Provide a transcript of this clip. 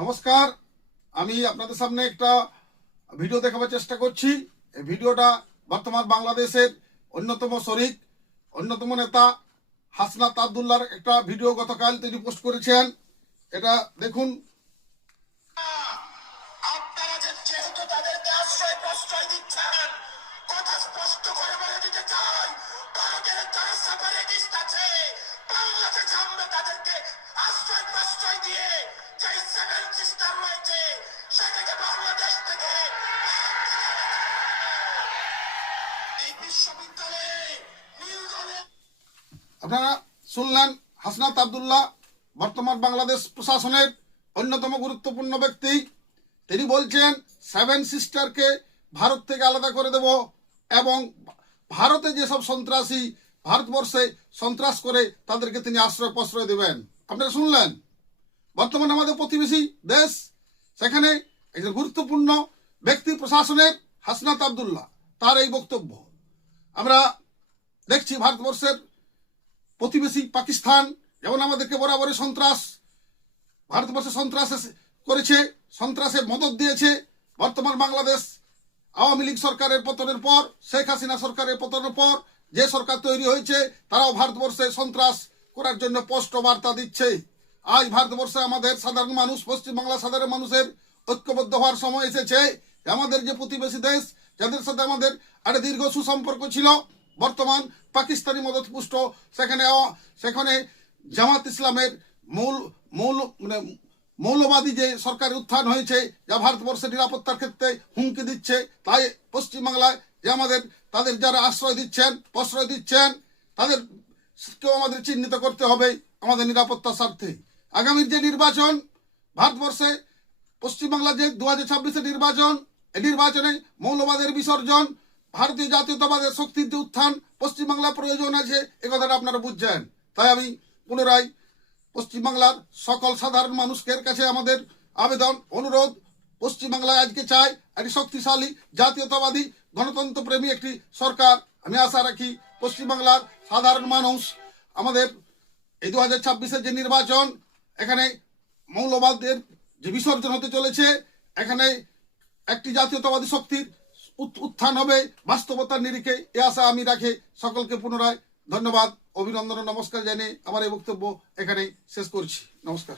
নমস্কার, আমি আপনাদের সামনে একটা ভিডিও দেখাবার চেষ্টা করছি। এই ভিডিওটা বর্তমান বাংলাদেশের অন্যতম শরিক, অন্যতম নেতা হাসনাত আবদুল্লাহর একটা ভিডিও গতকাল তিনি পোস্ট করেছেন। এটা দেখুন। আপনারা যেহেতু তাদেরকে আশ্রয় প্রশ্রয় দিচ্ছেন, কথা স্পষ্ট করে বলে দিতে চাই, ভারতের যারা সেপারেটিস্ট আছে বাংলাদেশে আমরা তাদেরকে আশ্রয় প্রশ্রয় দিয়ে যে সেভেন সিস্টার রয়েছে সেটাকে বাংলাদেশ থেকে এই বিশ্ববিদ্যালয়ে নিউজনে আপনারা শুনলেন, হাসনাত আবদুল্লাহ বর্তমান বাংলাদেশ প্রশাসনের অন্যতম গুরুত্বপূর্ণ ব্যক্তি। তিনি বলছেন সেভেন সিস্টারকে ভারত থেকে আলাদা করে দেব এবং ভারতে যেসব সন্ত্রাসী ভারতবর্ষে সন্ত্রাস করে তাদেরকে তিনি আশ্রয় প্রশ্রয় দেবেন। আপনারা শুনলেন, বর্তমানে আমাদের প্রতিবেশী দেশ, সেখানে একজন গুরুত্বপূর্ণ ব্যক্তি প্রশাসনের হাসনাত আবদুল্লাহ, তার এই বক্তব্য। আমরা দেখছি ভারতবর্ষের প্রতিবেশী পাকিস্তান যেমন আমাদেরকে বরাবরই ভারতবর্ষে সন্ত্রাস করেছে, সন্ত্রাসে মদত দিয়েছে। বর্তমান বাংলাদেশ আওয়ামী লীগ সরকারের পতনের পর, শেখ হাসিনা সরকারের পতনের পর যে সরকার তৈরি হয়েছে, তারাও ভারতবর্ষে সন্ত্রাস করার জন্য স্পষ্ট বার্তা দিচ্ছে। আজ ভারতবর্ষে আমাদের সাধারণ মানুষ, পশ্চিমবাংলার সাধারণ মানুষের ঐক্যবদ্ধ হওয়ার সময় এসেছে। আমাদের যে প্রতিবেশী দেশ, যাদের সাথে আমাদের একটা দীর্ঘ সুসম্পর্ক ছিল, বর্তমান পাকিস্তানি মদতপুষ্ট, সেখানে জামাত ইসলামের মৌলবাদী যে সরকারের উত্থান হয়েছে, যা ভারতবর্ষের নিরাপত্তার ক্ষেত্রে হুমকি দিচ্ছে। তাই পশ্চিমবাংলায় যে তাদের যারা আশ্রয় দিচ্ছেন, প্রশ্রয় দিচ্ছেন, তাদেরকেও আমাদের চিহ্নিত করতে হবে আমাদের নিরাপত্তার স্বার্থে। আগামীর যে নির্বাচন, ভারতবর্ষে পশ্চিমবাংলার যে 2026-এর নির্বাচন, এই নির্বাচনে মৌলবাদের বিসর্জন, ভারতীয় জাতীয়তাবাদের শক্তির যে উত্থান পশ্চিমবাংলার প্রয়োজন আছে, এ কথাটা আপনারা বুঝছেন। তাই আমি পুনরায় পশ্চিমবাংলার সকল সাধারণ মানুষের কাছে আমাদের আবেদন, অনুরোধ, পশ্চিমবাংলায় আজকে চাই একটি শক্তিশালী জাতীয়তাবাদী গণতন্ত্রপ্রেমী একটি সরকার। আমি আশা রাখি পশ্চিমবাংলার সাধারণ মানুষ আমাদের এই 2026-এর যে নির্বাচন, এখানে মৌলবাদের যে বিসর্জন হতে চলেছে, এখানে একটি জাতীয়তাবাদী শক্তির উত্থান হবে বাস্তবতার নিরিখে। এ আশা আমি রাখি। সকলকে পুনরায় ধন্যবাদ, অভিনন্দন, নমস্কার জানিয়ে আমার এই বক্তব্য এখানেই শেষ করছি। নমস্কার।